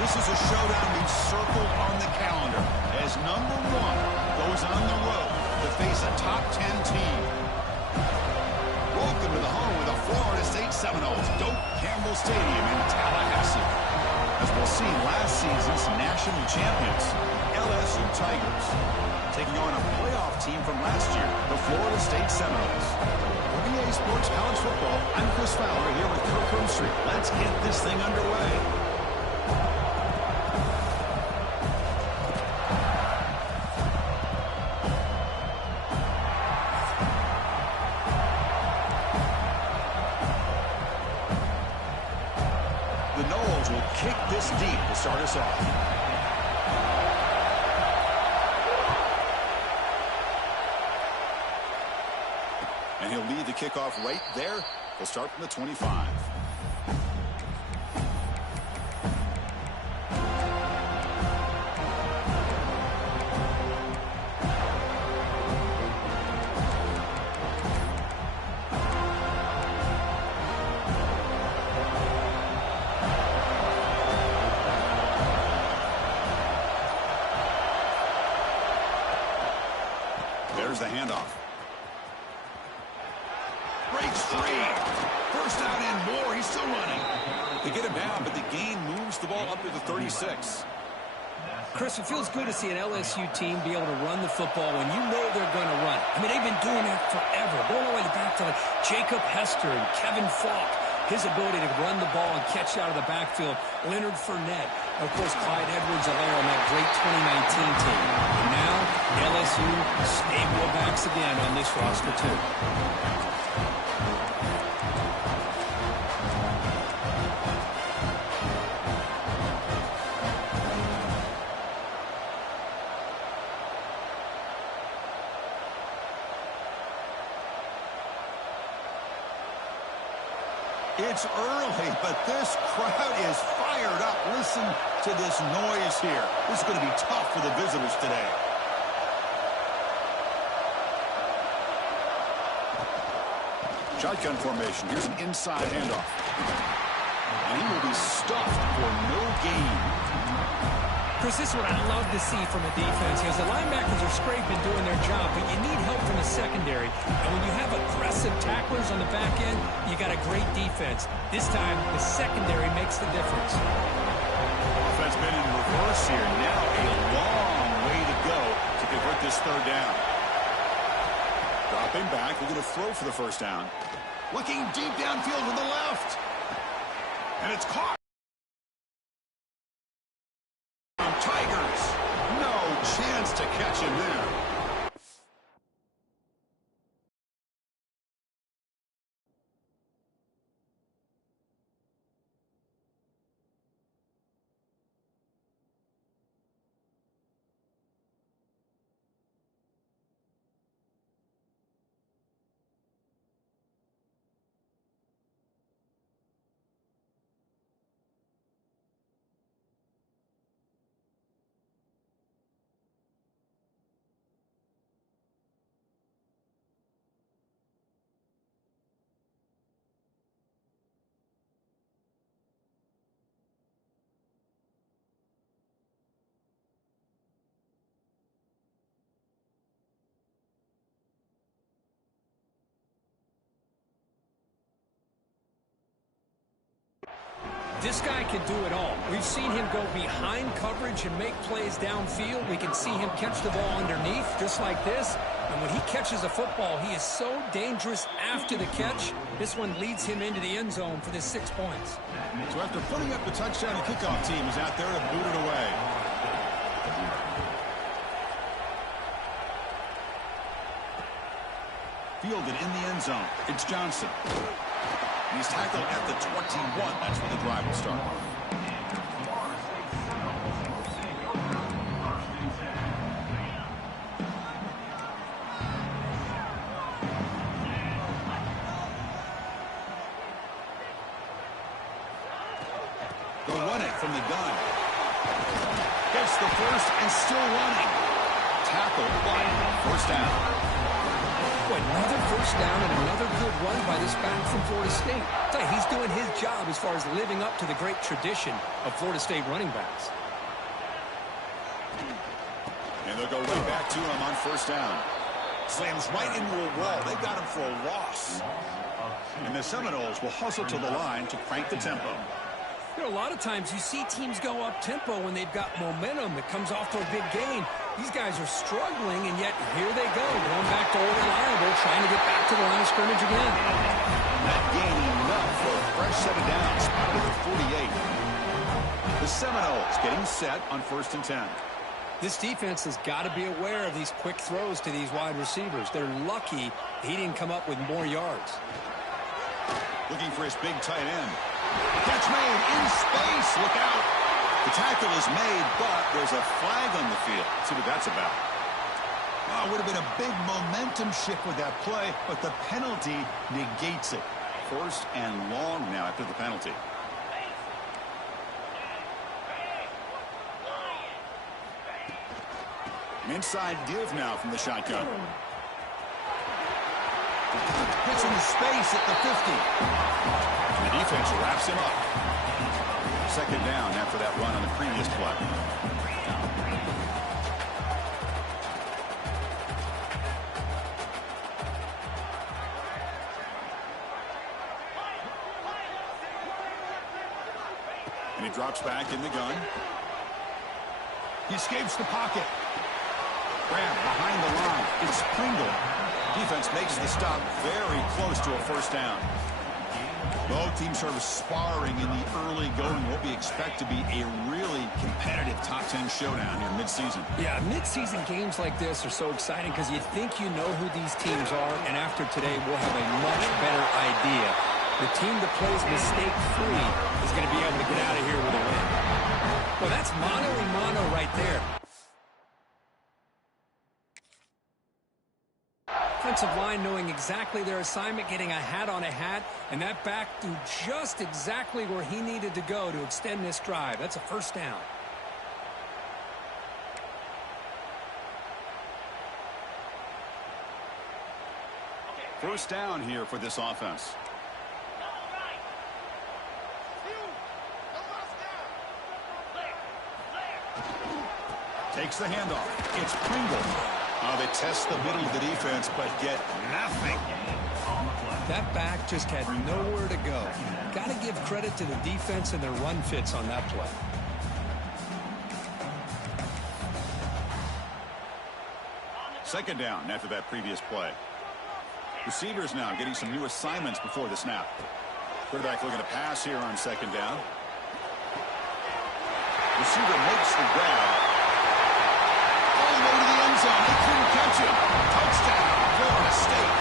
This is a showdown we've circled on the calendar as number one goes on the road to face a top 10 team. Welcome to the home of the Florida State Seminoles, Doak Campbell Stadium in Tallahassee. As we'll see, last season's national champions, LSU Tigers, taking on a playoff team from last year, the Florida State Seminoles. For EA Sports College Football, I'm Chris Fowler here with Kirk Street. Let's get this thing underway. The Noles will kick this deep to start us off. And he'll lead the kickoff right there. He'll start from the 25. There's the handoff. Breaks free. First down and more. He's still running. They get him down, but the gain moves the ball up to the 36. Chris, it feels good to see an LSU team be able to run the football when you know they're going to run. I mean, they've been doing that forever. Going all the way back to Jacob Hester and Kevin Falk. His ability to run the ball and catch out of the backfield. Leonard Fournette. And of course, Clyde Edwards-Helaire on that great 2019 team. And now, LSU stable backs again on this roster, too. It's early, but this crowd is fired up. Listen to this noise here. This is going to be tough for the visitors today. Shotgun formation. Here's an inside handoff. And he will be stuffed for no gain. Chris, this is what I love to see from a defense. Because the linebackers are scraping, doing their job, but you need help from the secondary. And when you have aggressive tacklers on the back end, you got a great defense. This time, the secondary makes the difference. Offense been in reverse here. Now a long way to go to convert this third down. Dropping back, we're going to throw for the first down. Looking deep downfield to the left. And it's caught. Tigers, no chance to catch him there. This guy can do it all. We've seen him go behind coverage and make plays downfield. We can see him catch the ball underneath, just like this. And when he catches a football, he is so dangerous after the catch. This one leads him into the end zone for the 6 points. So after putting up the touchdown, the kickoff team is out there to boot it away. Fielded in the end zone. It's Johnson. He's tackled at the 21. That's where the drive will start. They'll run it from the gun. Gets the first and still running. Tackle, but first down. Boy, another first down and another good run by this back from Florida State. He's doing his job as far as living up to the great tradition of Florida State running backs. And they'll go right back to him on first down. Slams right into a wall. They got him for a loss. And the Seminoles will hustle to the line to crank the tempo. You know, a lot of times you see teams go up-tempo when they've got momentum. It comes off to a big gain. These guys are struggling, and yet here they go, going back to old reliable, trying to get back to the line of scrimmage again. Not gaining enough for a fresh set of downs, spotted at 48. The Seminoles getting set on 1st and 10. This defense has got to be aware of these quick throws to these wide receivers. They're lucky he didn't come up with more yards. Looking for his big tight end. Catch made in space. Look out. The tackle is made, but there's a flag on the field. Let's see what that's about. Oh, it would have been a big momentum shift with that play, but the penalty negates it. 1st and long now after the penalty. An inside give now from the shotgun. Gets into space at the 50. And the defense wraps him up. 2nd down after that run on the previous play. And he drops back in the gun. He escapes the pocket. Grab behind the line. It's Pringle. Defense makes the stop very close to a 1st down. Both teams sort of sparring in the early going. What we expect to be a really competitive top 10 showdown here mid-season. Yeah, mid-season games like this are so exciting because you think you know who these teams are, and after today we'll have a much better idea. The team that plays mistake-free is going to be able to get out of here with a win. Well, that's mano-a-mano right there. Offensive line knowing exactly their assignment, getting a hat on a hat, and that back threw just exactly where he needed to go to extend this drive. That's a 1st down. First down here for this offense. Takes the handoff. It's Pringle. They test the middle of the defense, but get nothing. That back just had nowhere to go. Got to give credit to the defense and their run fits on that play. Second down after that previous play. Receivers now getting some new assignments before the snap. Quarterback looking to pass here on 2nd down. Receiver makes the grab. All the way to the end zone. They couldn't catch him. Touchdown, Florida State.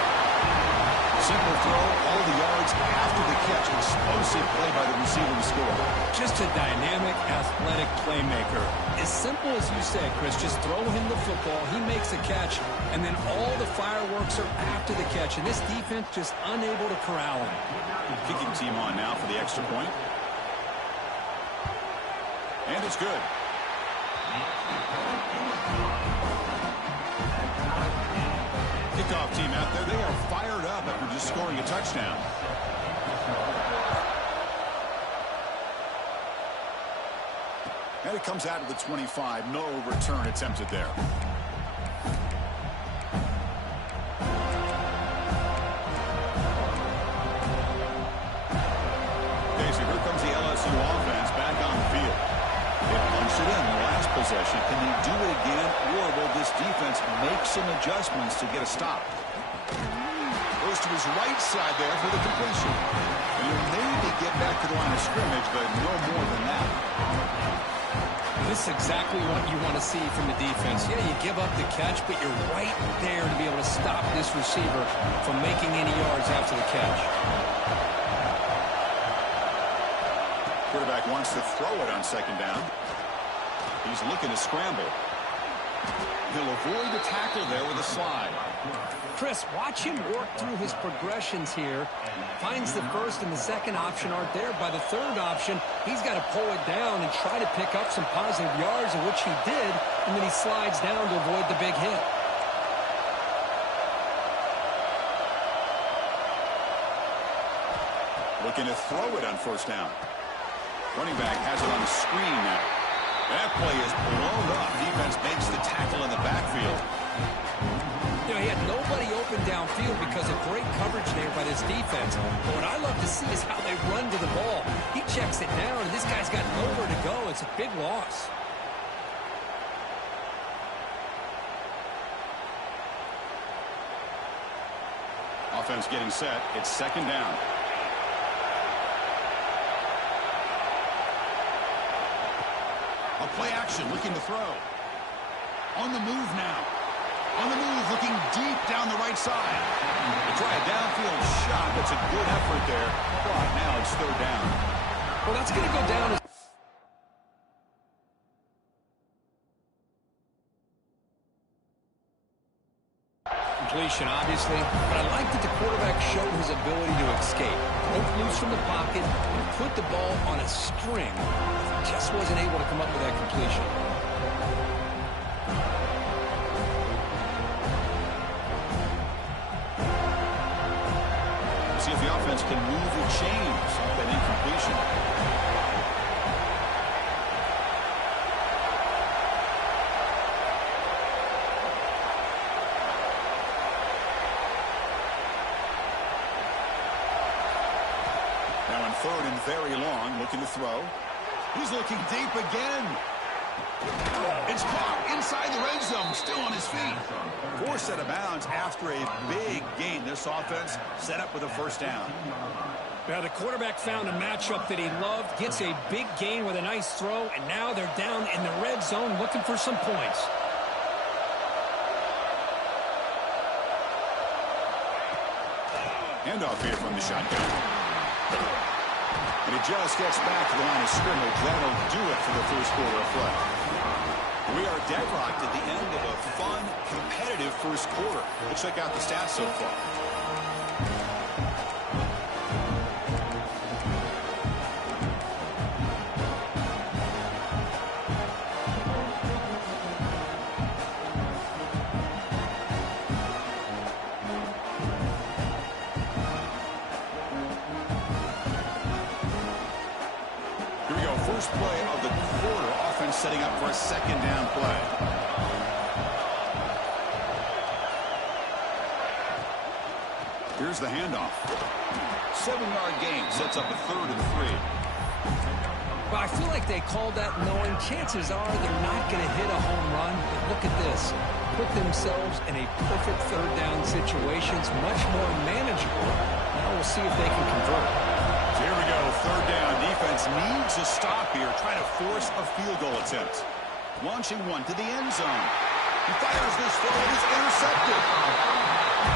Simple throw, all the yards after the catch. Explosive play by the receiver to score. Just a dynamic, athletic playmaker. As simple as you said, Chris, just throw him the football, he makes a catch, and then all the fireworks are after the catch, and this defense just unable to corral him. Kicking team on now for the extra point. And it's good. Kickoff team out there, they are fired up after just scoring a touchdown. And it comes out of the 25. No return attempted there. Okay, so here comes the LSU offense back on the field. They punched it in the last possession. Can they do it again, or will this defense make some adjustments to get a stop? Goes to his right side there for the completion. And he'll maybe get back to the line of scrimmage, but no more than that. This is exactly what you want to see from the defense. Yeah, you give up the catch, but you're right there to be able to stop this receiver from making any yards after the catch. Quarterback wants to throw it on 2nd down. He's looking to scramble. He'll avoid the tackle there with a slide. Chris, watch him work through his progressions here. Finds the 1st and the 2nd option aren't there. By the 3rd option, he's got to pull it down and try to pick up some positive yards, of which he did, and then he slides down to avoid the big hit. Looking to throw it on first down. Running back has it on the screen now. That play is blown up. Defense makes the tackle in the backfield. You know, he had nobody open downfield because of great coverage there by this defense. But what I love to see is how they run to the ball. He checks it down, and this guy's got nowhere to go. It's a big loss. Offense getting set. It's second down. A play action, looking to throw. On the move now. On the move, looking deep down the right side. They try a downfield shot. That's a good effort there. But now it's third down. Well, that's going to go down as completion, obviously, but I like that the quarterback showed his ability to escape. Broke loose from the pocket and put the ball on a string. Just wasn't able to come up with that completion. See if the offense can move the chains off that incompletion. Now on third and very long, looking to throw. He's looking deep again. It's caught inside the red zone, still on his feet. Forced out of bounds after a big gain. This offense set up with a first down. Now the quarterback found a matchup that he loved, gets a big gain with a nice throw, and now they're down in the red zone looking for some points. Handoff here from the shotgun. And he just gets back to the line of scrimmage. That'll do it for the first quarter of play. We are deadlocked at the end of a fun, competitive first quarter. Let's check out the stats so far. First play of the quarter, offense setting up for a second down play. Here's the handoff. 7-yard gain sets up a 3rd and 3. Well, I feel like they called that knowing chances are they're not going to hit a home run. But look at this. Put themselves in a perfect third down situation. It's much more manageable. Now we'll see if they can convert. Here we go, third down. Defense needs a stop here, trying to force a field goal attempt. Launching one to the end zone. He fires this forward, it's intercepted.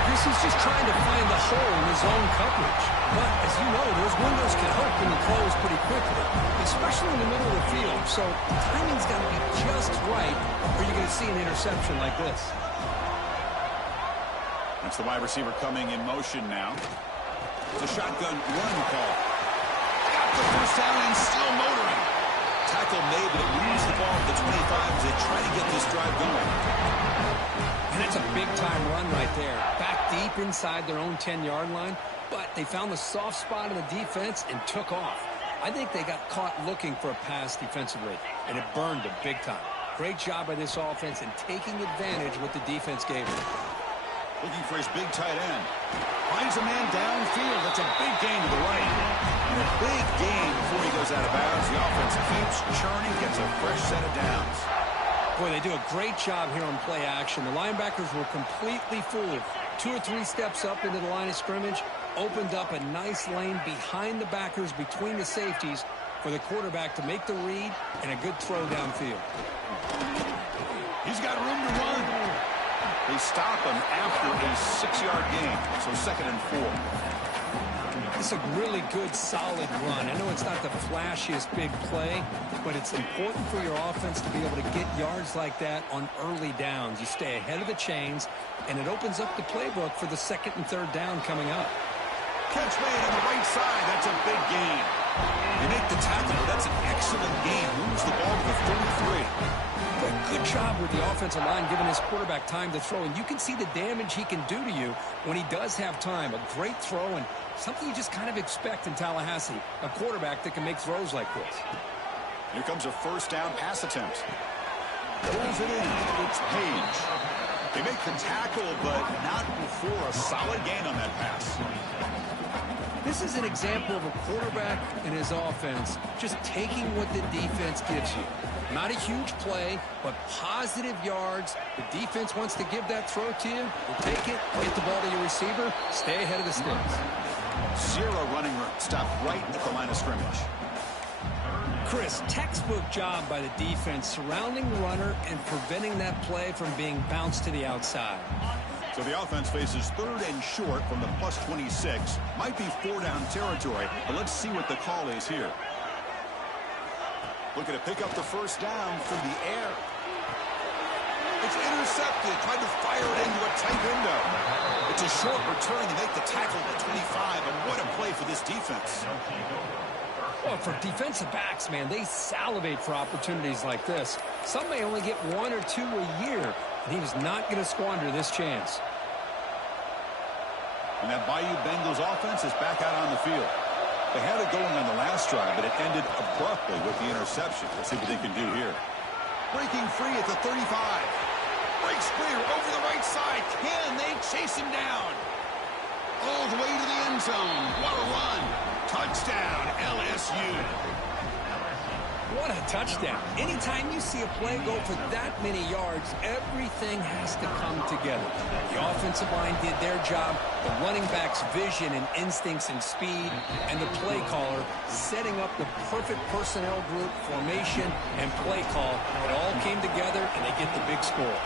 This is just trying to find the hole in his own coverage. But, as you know, those windows can open and close pretty quickly, especially in the middle of the field. So, the timing's got to be just right, or you're going to see an interception like this. That's the wide receiver coming in motion now. It's a shotgun run call. Got the first down and still motoring. Tackle made, but it moves the ball to the 25 as they try to get this drive going. And it's a big-time run right there. Back deep inside their own 10-yard line, but they found the soft spot in the defense and took off. I think they got caught looking for a pass defensively, and it burned them big time. Great job by this offense in taking advantage of what the defense gave them. Looking for his big tight end. Finds a man downfield. That's a big gain to the right. And a big gain before he goes out of bounds. The offense keeps churning, gets a fresh set of downs. Boy, they do a great job here on play action. The linebackers were completely fooled. 2 or 3 steps up into the line of scrimmage, opened up a nice lane behind the backers between the safeties for the quarterback to make the read and a good throw downfield. He's got room to run. They stop him after a 6-yard gain, so 2nd and 4. It's a really good, solid run. I know it's not the flashiest big play, but it's important for your offense to be able to get yards like that on early downs. You stay ahead of the chains, and it opens up the playbook for the 2nd and 3rd down coming up. Catch made on the right side. That's a big gain. They make the tackle, but that's an excellent gain. Moves the ball to the 33. Good job with the offensive line giving his quarterback time to throw, and you can see the damage he can do to you when he does have time. A great throw and something you just kind of expect in Tallahassee, a quarterback that can make throws like this. Here comes a first down pass attempt. Pulls it in. It's Page. They make the tackle, but not before a solid gain on that pass. This is an example of a quarterback and his offense just taking what the defense gives you. Not a huge play, but positive yards. The defense wants to give that throw to you. You take it, get the ball to your receiver, stay ahead of the sticks. Zero running stop right at the line of scrimmage. Chris, textbook job by the defense surrounding the runner and preventing that play from being bounced to the outside. So the offense faces third and short from the plus 26. Might be 4-down territory, but let's see what the call is here. Looking to pick up the first down from the air. It's intercepted. Tried to fire it into a tight window. It's a short return to make the tackle at 25, and what a play for this defense. Well, for defensive backs, man, they salivate for opportunities like this. Some may only get 1 or 2 a year, and he was not going to squander this chance. And that Bayou Bengals offense is back out on the field. They had it going on the last drive, but it ended abruptly with the interception. Let's see what they can do here. Breaking free at the 35. Breaks free over the right side. Can they chase him down? All the way to the end zone. What a run. Touchdown, LSU. What a touchdown. Anytime you see a play go for that many yards, everything has to come together. The offensive line did their job, the running back's vision and instincts and speed, and the play caller setting up the perfect personnel group, formation, and play call. It all came together, and they get the big score.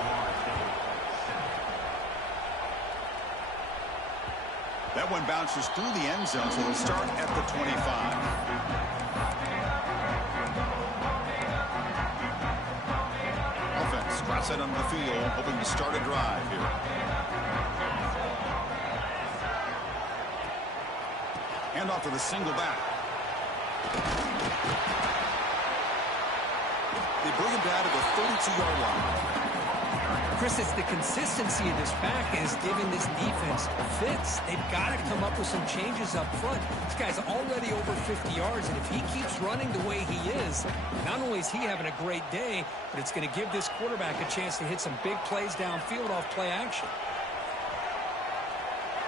That one bounces through the end zone, so it'll start at the 25. Cross it on the field, hoping to start a drive here. Hand off to the single back. They bring him down to the 32-yard line. Chris, it's the consistency of this back is giving this defense fits. They've got to come up with some changes up front. This guy's already over 50 yards, and if he keeps running the way he is, not only is he having a great day, but it's going to give this quarterback a chance to hit some big plays downfield off play action.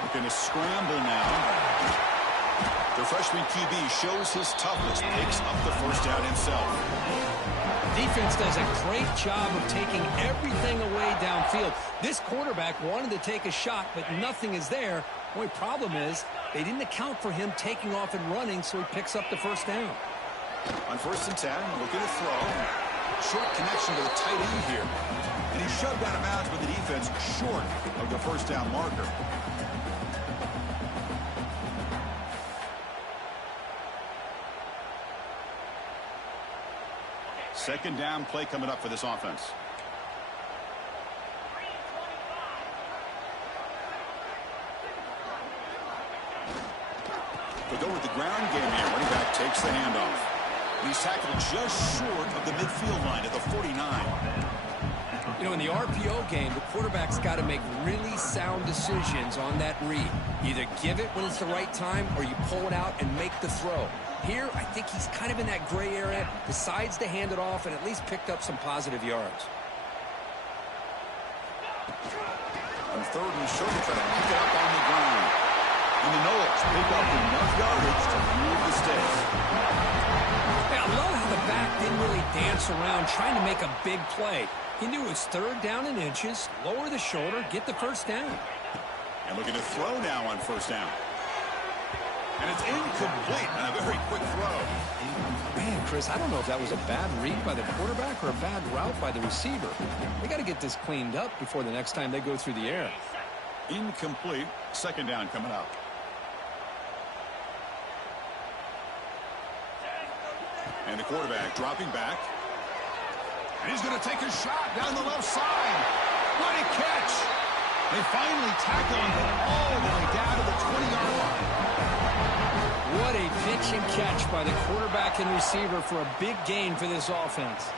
Looking to scramble now. The freshman QB shows his toughness, picks up the first down himself. Defense does a great job of taking everything away downfield. This quarterback wanted to take a shot, but nothing is there. The only problem is they didn't account for him taking off and running, so he picks up the first down. On 1st and 10, looking to throw. Short connection to the tight end here. And he's shoved out of bounds with the defense short of the first down marker. Second down play coming up for this offense. They go with the ground game here. Running back takes the handoff. He's tackled just short of the midfield line at the 49. You know, in the RPO game, the quarterback's got to make really sound decisions on that read. Either give it when it's the right time or you pull it out and make the throw. Here, I think he's kind of in that gray area, decides to hand it off and at least picked up some positive yards. On 3rd and short, try to pick it up on the ground. And the Noles pick up enough yardage to move the stakes. Yeah, I love how the back didn't really dance around trying to make a big play. He knew it was 3rd down in inches, lower the shoulder, get the first down. And looking to throw now on 1st down. And it's incomplete on a very quick throw. Man, Chris, I don't know if that was a bad read by the quarterback or a bad route by the receiver. They got to get this cleaned up before the next time they go through the air. Incomplete. 2nd down coming up. And the quarterback dropping back. And he's going to take a shot down the left side. What a catch. They finally tackle him all the way down to the 20-yard line. What a pitch and catch by the quarterback and receiver for a big gain for this offense.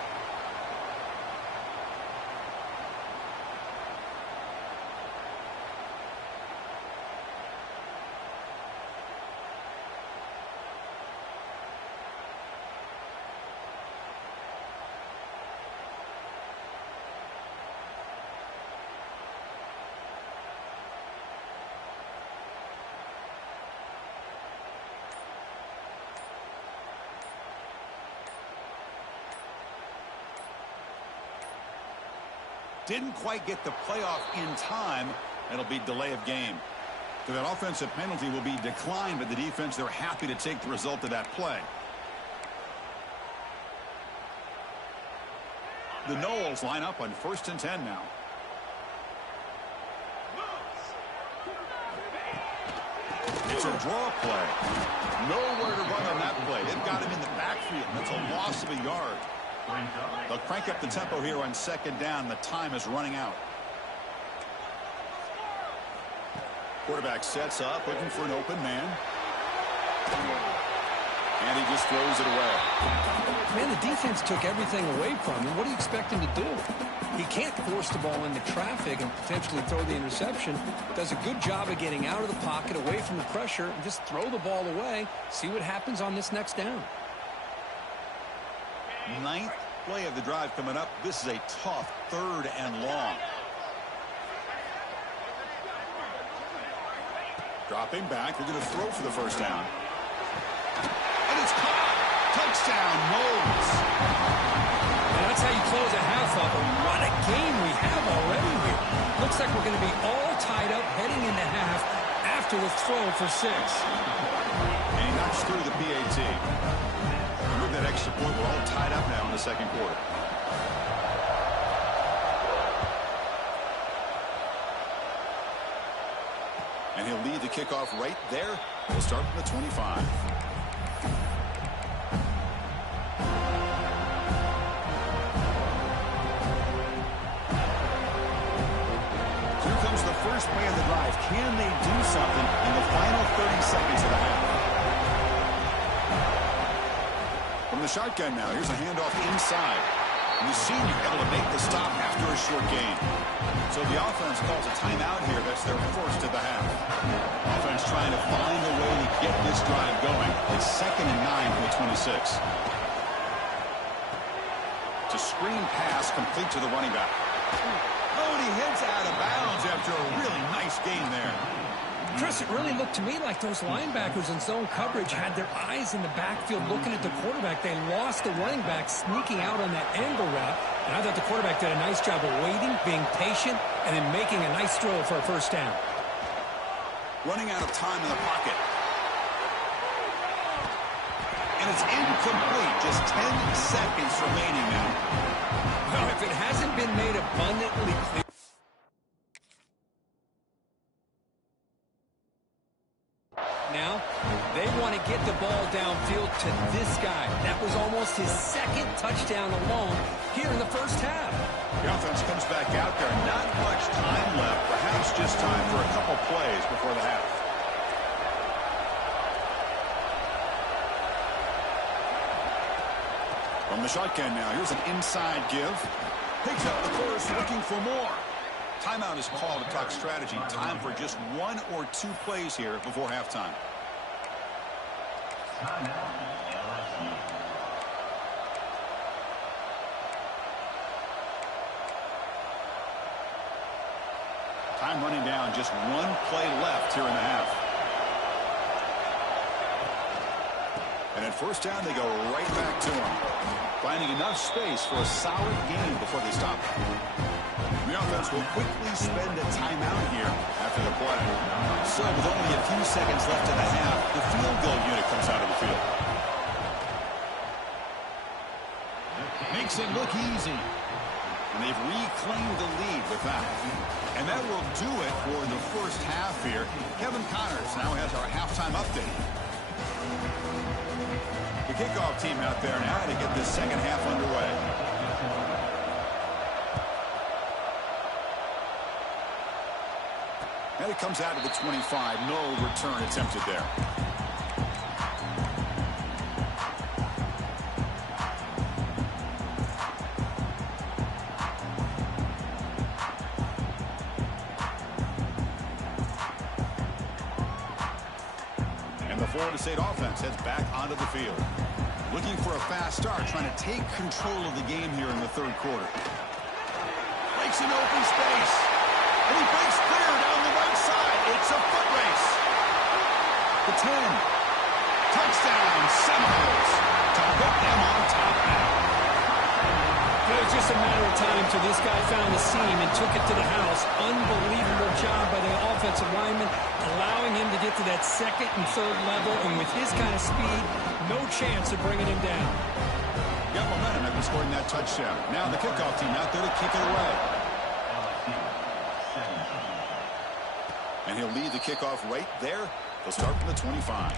Didn't quite get the playoff in time. It'll be delay of game. So that offensive penalty will be declined by the defense. They're happy to take the result of that play. The Knowles line up on 1st and 10 now. It's a draw play. Nowhere to run on that play. They've got him in the backfield. That's a loss of a yard. They'll crank up the tempo here on 2nd down. The time is running out. Quarterback sets up, looking for an open man. And he just throws it away. Man, the defense took everything away from him. What do you expect him to do? He can't force the ball into traffic and potentially throw the interception. Does a good job of getting out of the pocket, away from the pressure, and just throw the ball away. See what happens on this next down. 9th play of the drive coming up. This is a tough 3rd and long. Dropping back. They're going to throw for the 1st down. And it's caught. Touchdown, Knowles. And that's how you close a half up. What a game we have already here. Looks like we're going to be all tied up heading into half after the throw for 6. And he knocks through the PAT. With that extra point, we're all tied up now in the 2nd quarter. And he'll lead the kickoff right there. We'll start from the 25. Here comes the first play of the drive. Can they do something in the final 30 seconds of the half? From the shotgun now, here's a handoff inside. And the senior able to make the stop after a short gain. So the offense calls a timeout here. That's their first of the half. Offense trying to find a way to get this drive going. It's 2nd and 9 from the 26. It's a screen pass complete to the running back. Oh, and he heads out of bounds after a really nice gain there. Chris, it really looked to me like those linebackers in zone coverage had their eyes in the backfield looking at the quarterback. They lost the running back sneaking out on that angle route. And I thought the quarterback did a nice job of waiting, being patient, and then making a nice throw for a 1st down. Running out of time in the pocket. And it's incomplete. Just 10 seconds remaining now. Well, if it hasn't been made abundantly clear. Now, they want to get the ball downfield to this guy. That was almost his 2nd touchdown alone here in the 1st half. The offense comes back out there. Not much time left. Perhaps just time for a couple plays before the half. From the shotgun now, here's an inside give. Picks up the first, looking for more. Timeout is called to talk strategy. Time for just 1 or 2 plays here before halftime. Time running down. Just 1 play left here in the half. And at 1st down, they go right back to him. Finding enough space for a solid gain before they stop. The offense will quickly spend a timeout here after the play. So with only a few seconds left in the half, the field goal unit comes out of the field. Makes it look easy. And they've reclaimed the lead with that. And that will do it for the 1st half here. Kevin Connors now has our halftime update. The kickoff team out there now to get this 2nd half underway. And it comes out to the 25. No return attempted there. And the Florida State offense heads back onto the field. Looking for a fast start, trying to take control of the game here in the 3rd quarter. Breaks an open space. And he breaks clear down the right side. It's a foot race. The 10. Touchdown, Seminoles. To put them on top now. Well, it was just a matter of time till this guy found the seam and took it to the house. Unbelievable job by the offensive lineman, allowing him to get to that second and third level. And with his kind of speed, no chance of bringing him down. Got momentum after scoring that touchdown. Now the kickoff team out there to kick it away. And he'll lead the kickoff right there. They'll start from the 25.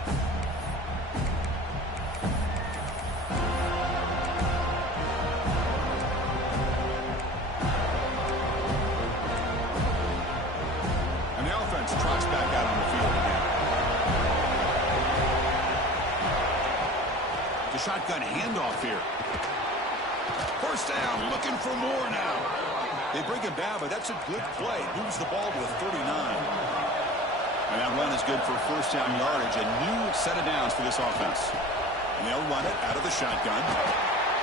And the offense trots back out on the field again. The shotgun handoff here. First down, looking for more now. They bring him down, but that's a good play. Moves the ball to a 39. And that run is good for first down yardage. A new set of downs for this offense. And they'll run it out of the shotgun.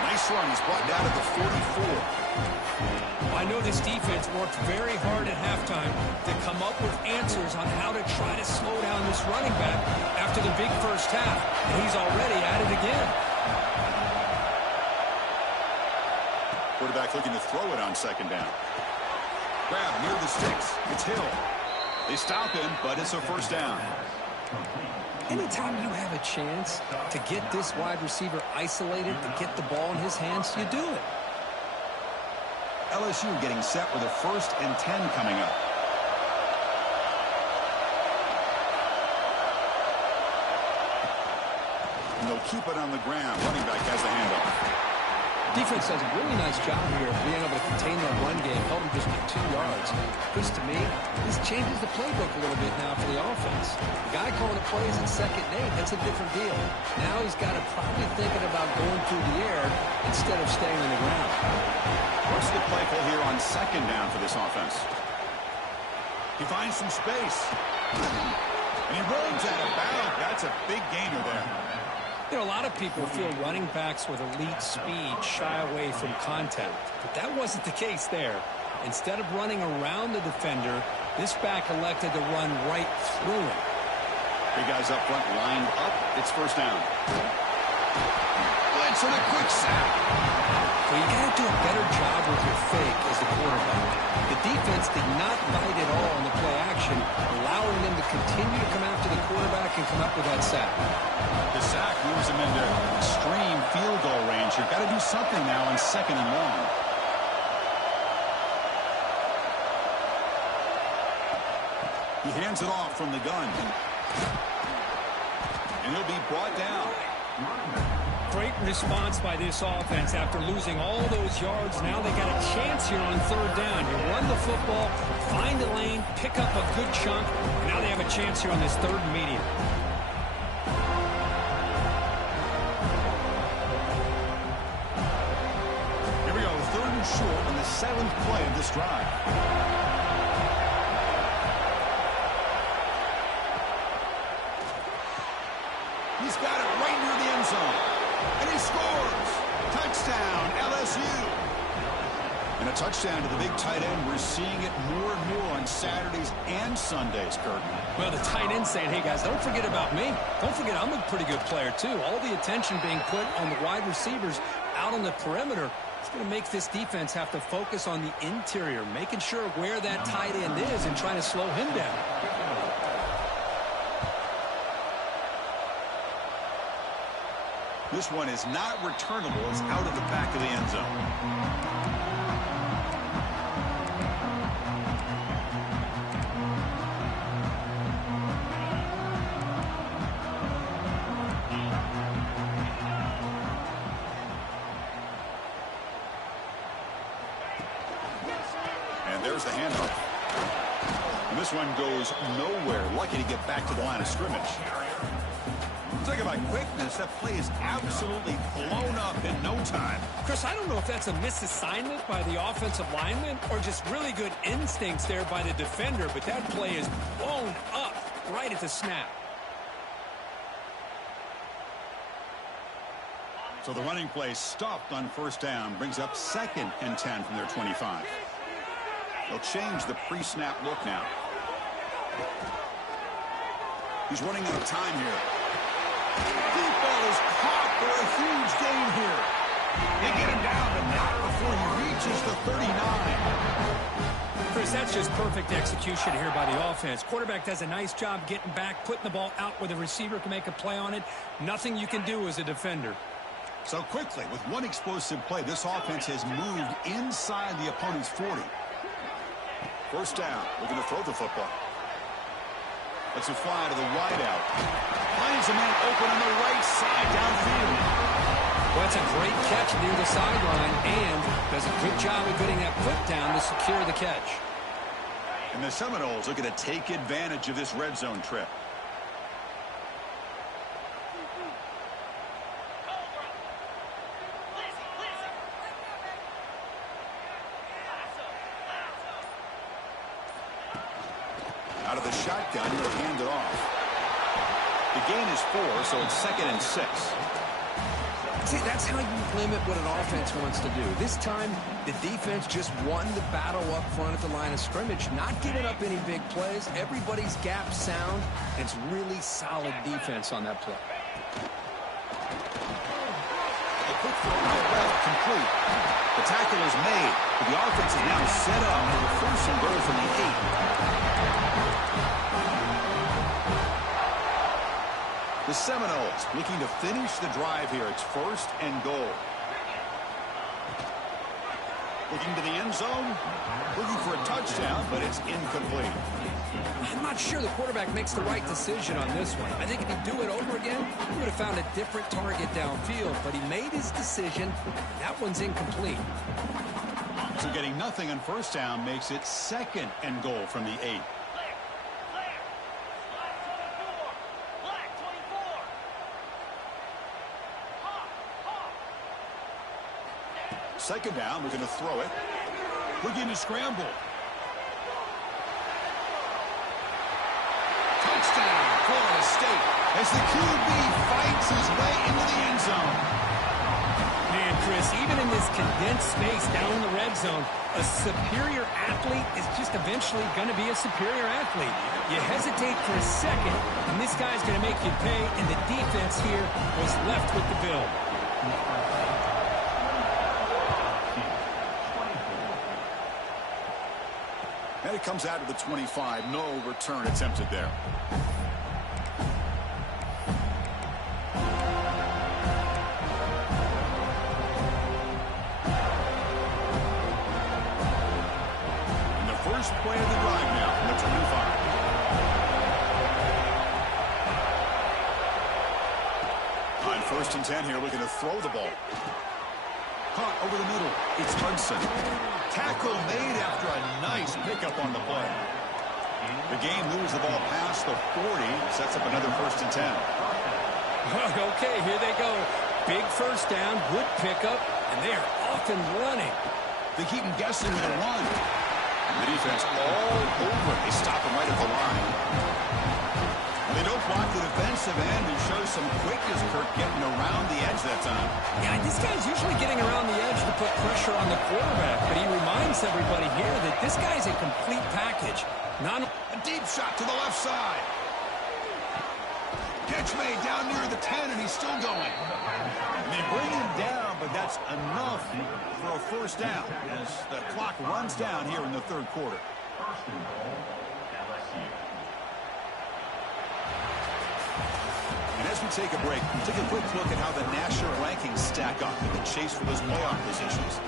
Nice run. He's brought down to the 44. I know this defense worked very hard at halftime to come up with answers on how to try to slow down this running back after the big first half. And he's already at it again. Quarterback looking to throw it on second down. Grab near the sticks. It's Hill. They stop him, but it's a first down. Anytime you have a chance to get this wide receiver isolated, to get the ball in his hands, you do it. LSU getting set with a 1st and 10 coming up. And they'll keep it on the ground. Running back has the handoff. Defense does a really nice job here of being able to contain the run game, held him just to 2 yards. Chris, to me, this changes the playbook a little bit now for the offense. The guy calling the plays in 2nd and 8, that's a different deal. Now he's got to probably thinking about going through the air instead of staying on the ground. What's the play call here on second down for this offense? He finds some space. And he runs out of bounds. That's a big gainer there. You know, a lot of people feel running backs with elite speed shy away from contact. But that wasn't the case there. Instead of running around the defender, this back elected to run right through him. Big guys up front lined up. It's first down. Blitz and a quick sack. Well, you got to do a better job with your fake as the quarterback. The defense did not bite at all on the play action, allowing them to continue to come after the quarterback and come up with that sack. The sack moves him into extreme field goal range. You've got to do something now on 2nd and long. He hands it off from the gun. And he'll be brought down. Great response by this offense after losing all those yards. Now they got a chance here on 3rd down. You run the football, find a lane, pick up a good chunk. And now they have a chance here on this 3rd and medium. Here we go, 3rd and short on the 7th play of this drive. He's got it right near the end zone. And he scores. Touchdown, LSU. And a touchdown to the big tight end. We're seeing it more and more on Saturdays and Sundays, Kurt. Well, the tight end saying, hey, guys, don't forget about me. Don't forget I'm a pretty good player, too. All the attention being put on the wide receivers out on the perimeter. It's going to make this defense have to focus on the interior, making sure where that tight end is and trying to slow him down. This one is not returnable. It's out of the back of the end zone. And there's the handoff. And this one goes nowhere. Lucky to get back to the line of scrimmage. Talk about quickness. That play is absolutely blown up in no time. Chris, I don't know if that's a misassignment by the offensive lineman or just really good instincts there by the defender, but that play is blown up right at the snap. So the running play stopped on 1st down, brings up 2nd and 10 from their 25. They'll change the pre-snap look now. He's running out of time here. Deep ball is caught for a huge gain here. They get him down, but not before he reaches the 39. Chris, that's just perfect execution here by the offense. Quarterback does a nice job getting back, putting the ball out where the receiver can make a play on it. Nothing you can do as a defender. So quickly, with one explosive play, this offense has moved inside the opponent's 40. First down. We're going to throw the football. Let's a fly to the wideout. Finds a man open on the right side downfield. Well, that's a great catch near the sideline and does a good job of getting that foot down to secure the catch. And the Seminoles are going to take advantage of this red zone trip. Out of the shotgun, he'll hand it off. The gain is 4, so it's 2nd and 6. See, that's how you limit what an offense wants to do. This time, the defense just won the battle up front at the line of scrimmage, not giving up any big plays. Everybody's gap sound. It's really solid defense on that play. A quick throw out left, complete. The tackle is made, but the offense is now set up for the first and goal from the 8. The Seminoles looking to finish the drive here. It's 1st and goal. Looking to the end zone. Looking for a touchdown, but it's incomplete. I'm not sure the quarterback makes the right decision on this one. I think if he'd do it over again, he would have found a different target downfield, but he made his decision. That one's incomplete. So getting nothing on first down makes it 2nd and goal from the 8. Second down, we're going to throw it. Looking to scramble. Touchdown, Florida State, as the QB fights his way into the end zone. Man, Chris, even in this condensed space down in the red zone, a superior athlete is just eventually going to be a superior athlete. You hesitate for a second, and this guy's going to make you pay, and the defense here was left with the bill. And it comes out of the 25. No return attempted there. And the first play of the drive now from the 25. On 1st and 10 here, looking to throw the ball. Caught over the middle. It's Hudson. Tackle made after a nice pickup on the play. The game moves the ball past the 40. Sets up another 1st and 10. Okay, here they go. Big first down, good pickup, and they are off and running. They keep him guessing with a run. The defense all over. They stop him right at the line. They don't block the defensive end and show some quickness, Kirk, getting around the edge that time. Yeah, this guy's usually getting around the edge to put pressure on the quarterback, but he reminds everybody here that this guy's a complete package. Not a deep shot to the left side. Catch made down near the 10, and he's still going. And they bring him down, but that's enough for a first down as the clock runs down here in the 3rd quarter. And as we take a break, we take a quick look at how the national rankings stack up in the chase for those playoff positions.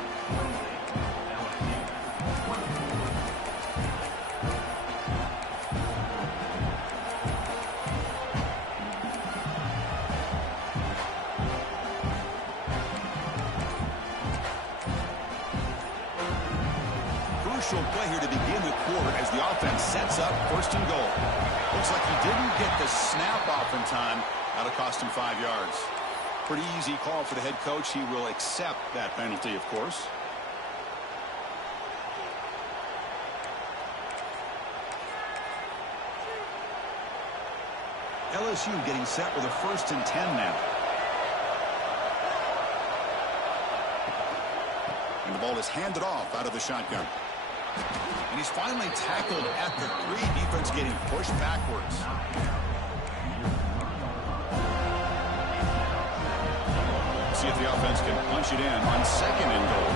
Crucial play here to begin the quarter as the offense sets up 1st and goal. Looks like he didn't get the snap off in time. That'll cost him 5 yards. Pretty easy call for the head coach. He will accept that penalty, of course. LSU getting set with a 1st and 10 now. And the ball is handed off out of the shotgun. And he's finally tackled at the 3. Defense getting pushed backwards. see if the offense can punch it in on second and goal.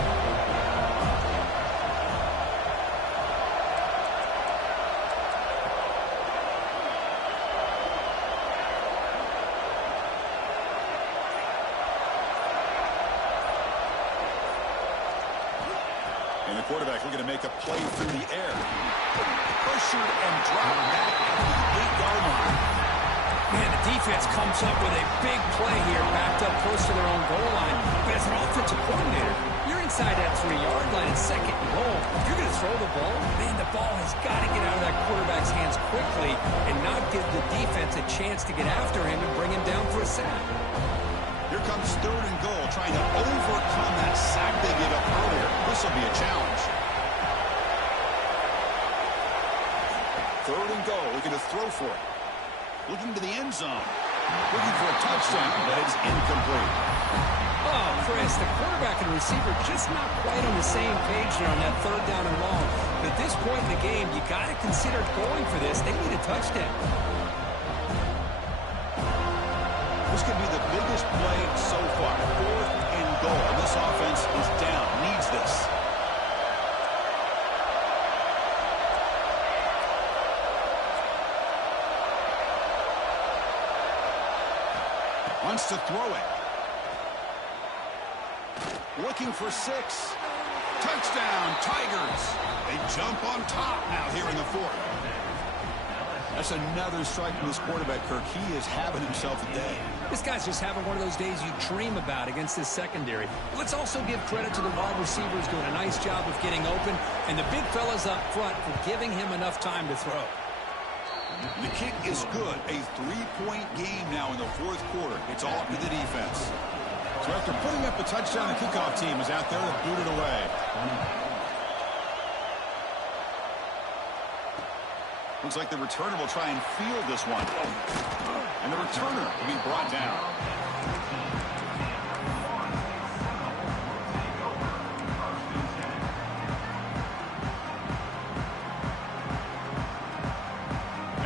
And the quarterback looking to make a play through the air. Pressured and dropped back at the 8-yard line. Man, the defense comes up with a big play here, backed up close to their own goal line. But as an offensive coordinator, you're inside that 3-yard line at second and goal. If you're going to throw the ball, man, the ball has got to get out of that quarterback's hands quickly and not give the defense a chance to get after him and bring him down for a sack. Here comes third and goal, trying to overcome that sack they gave up earlier. This will be a challenge. Third and goal, looking to throw for it. Looking to the end zone. Looking for a touchdown, but it's incomplete. Oh, Chris, the quarterback and receiver just not quite on the same page here on that third down and long. But at this point in the game, you got to consider going for this. They need a touchdown. This could be the biggest play so far. Fourth and goal. And this offense is down. Needs this. Wants to throw it. Looking for 6. Touchdown, Tigers. They jump on top now here in the fourth. That's another strike from this quarterback, Kirk. He is having himself a day. This guy's just having one of those days you dream about against this secondary. Let's also give credit to the wide receivers doing a nice job of getting open, and the big fellas up front for giving him enough time to throw. The kick is good. A 3-point game now in the fourth quarter. It's all up to the defense. So after putting up a touchdown, the kickoff team is out there to boot it away. Looks like the returner will try and field this one. And the returner will be brought down.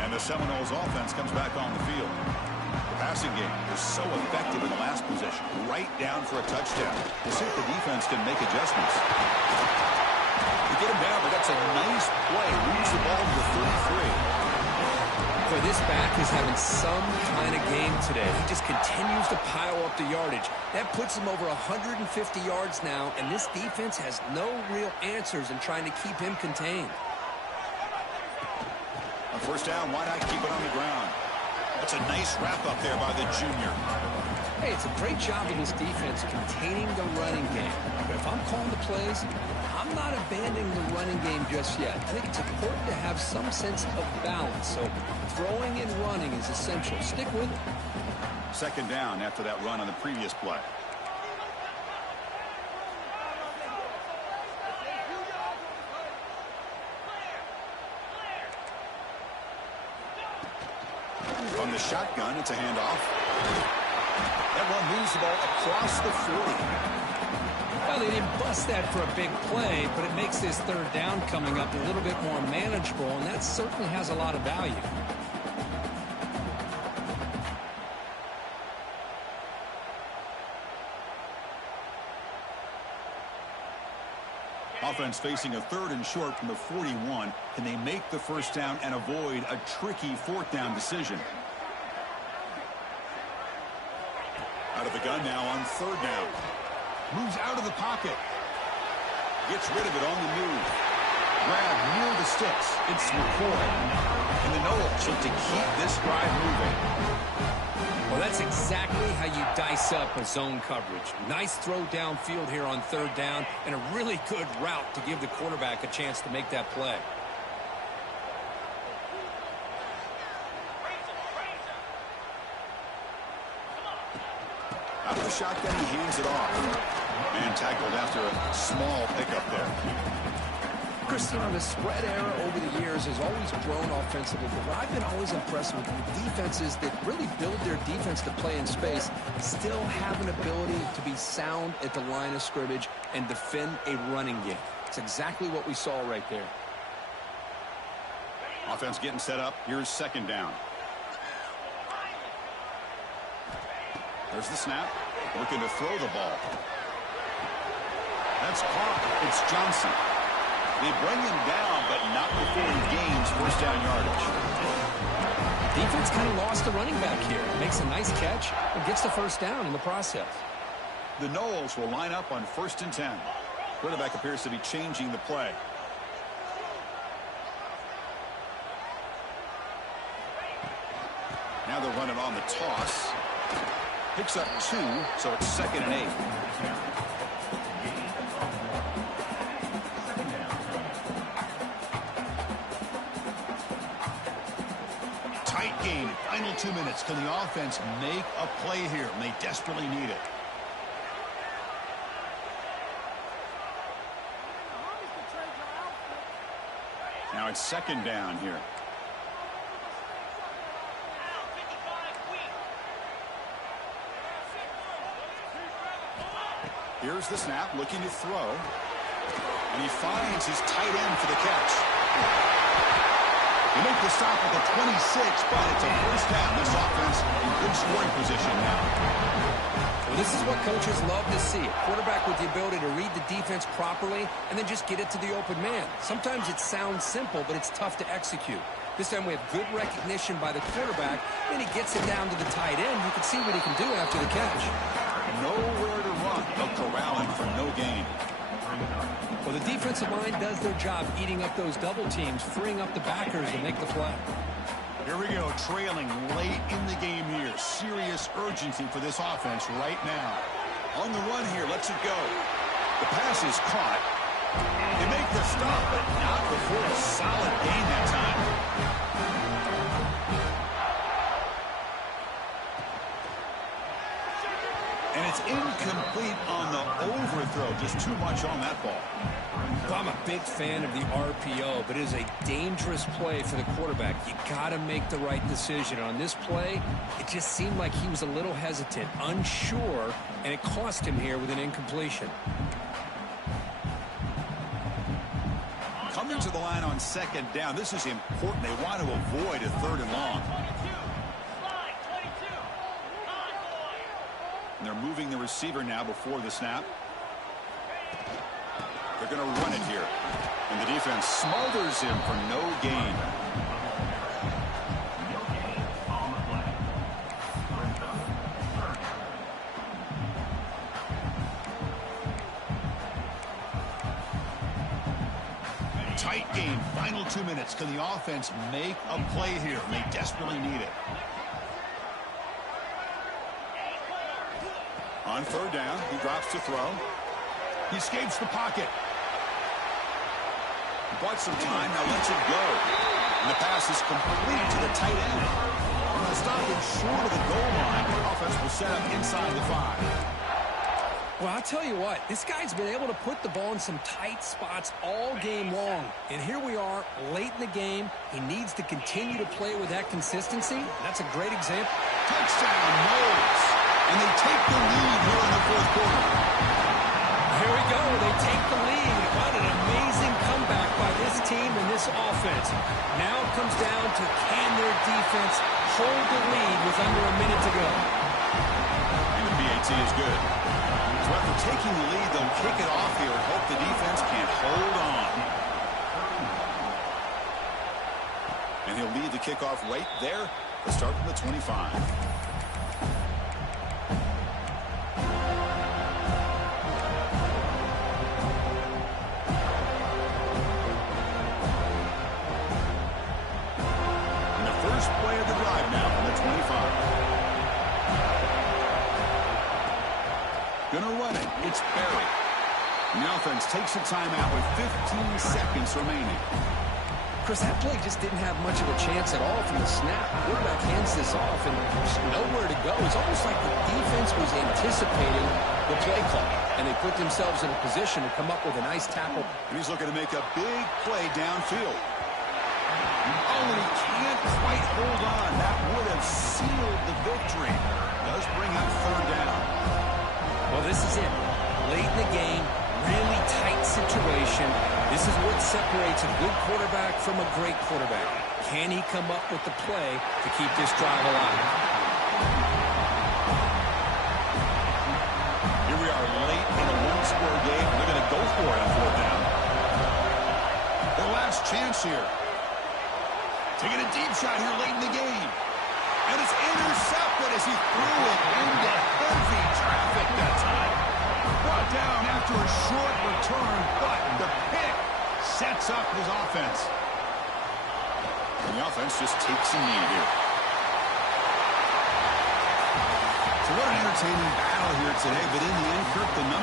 And the Seminoles offense comes back on the field. The passing game was so effective in the last possession. Right down for a touchdown. We'll see if the defense can make adjustments. Get him down, but that's a nice play. Moves the ball to the 33. Boy, this back is having some kind of game today. He just continues to pile up the yardage. That puts him over 150 yards now, and this defense has no real answers in trying to keep him contained. On first down, why not keep it on the ground? That's a nice wrap up there by the junior. Hey, it's a great job of this defense containing the running game. But if I'm calling the plays, I'm not abandoning the running game just yet. I think it's important to have some sense of balance. So throwing and running is essential. Stick with it. Second down after that run on the previous play. From the shotgun, it's a handoff. That one moves the ball across the 40. Well, they didn't bust that for a big play, but it makes this third down coming up a little bit more manageable, and that certainly has a lot of value. Offense facing a third and short from the 41. Can they make the first down and avoid a tricky fourth down decision? Out of the gun now on third down. Moves out of the pocket. Gets rid of it on the move. Grab near the sticks. It's McCoy. And the Noles look to keep this drive moving. Well, that's exactly how you dice up a zone coverage. Nice throw downfield here on third down, and a really good route to give the quarterback a chance to make that play. Out of the shotgun, he hands it off. Man tackled after a small pickup there. Chris, the spread era over the years has always grown offensively, but I've been always impressed with the defenses that really build their defense to play in space, still have an ability to be sound at the line of scrimmage and defend a running game. It's exactly what we saw right there. Offense getting set up. Here's second down. There's the snap. Looking to throw the ball. That's caught. It's Johnson. They bring him down, but not before he gains first down yardage. Defense kind of lost the running back here. Makes a nice catch and gets the first down in the process. The Noles will line up on 1st and 10. Quarterback appears to be changing the play. Now they'll run it on the toss. Picks up 2, so it's 2nd and 8. Tight game. Final 2 minutes. Can the offense make a play here? And they desperately need it. Now it's 2nd down here. Here's the snap, looking to throw. And he finds his tight end for the catch. They make the stop at the 26, but it's a first down. This offense in good scoring position now. Well, this is what coaches love to see. A quarterback with the ability to read the defense properly and then just get it to the open man. Sometimes it sounds simple, but it's tough to execute. This time we have good recognition by the quarterback, and he gets it down to the tight end. You can see what he can do after the catch. Nowhere to run. They'll corral him for no gain. Well, the defensive line does their job eating up those double teams, freeing up the backers to make the play. Here we go, trailing late in the game here. Serious urgency for this offense right now. On the run here, lets it go. The pass is caught. They make the stop, but not before a solid gain that time. And it's incomplete on the overthrow. Just too much on that ball. Well, I'm a big fan of the RPO, but it is a dangerous play for the quarterback. You got to make the right decision. On this play, it just seemed like he was a little hesitant, unsure, and it cost him here with an incompletion. Coming to the line on 2nd down. This is important. They want to avoid a 3rd and long. And they're moving the receiver now before the snap. They're going to run it here. And the defense smothers him for no gain. Tight game. Final 2 minutes. Can the offense make a play here? And they desperately need it. On 3rd down, he drops to throw. He escapes the pocket. He bought some time, now lets it go. And the pass is complete to the tight end. And they'll stop him short of the goal line. The offense will set up inside the 5. Well, I'll tell you what, this guy's been able to put the ball in some tight spots all game long. And here we are, late in the game. He needs to continue to play with that consistency. That's a great example. Touchdown, Noles. And they take the lead here in the 4th quarter. Here we go. They take the lead. What an amazing comeback by this team and this offense. Now it comes down to can their defense hold the lead with under a minute to go. And the PAT is good. So after taking the lead, they'll kick it off here and hope the defense can hold on. And he'll lead the kickoff right there. Let's start from the 25. Play of the drive now from the 25. Gonna run it. It's Barry. The offense takes a timeout with 15 seconds remaining. Chris, that play just didn't have much of a chance at all from the snap. Quarterback hands this off, and there's nowhere to go. It's almost like the defense was anticipating the play call, and they put themselves in a position to come up with a nice tackle. And he's looking to make a big play downfield. Oh, and he can't quite hold on. That would have sealed the victory. Does bring up 3rd down. Well, this is it. Late in the game, really tight situation. This is what separates a good quarterback from a great quarterback. Can he come up with the play to keep this drive alive? we are late in a one-score game. They're going to go for it on fourth down. Their last chance here. Taking a deep shot here late in the game. And it's intercepted as he threw it into heavy traffic that time. Brought down after a short return, but the pick sets up his offense. And the offense just takes a knee here. So what an entertaining battle here today, but in the end, Kirk, the number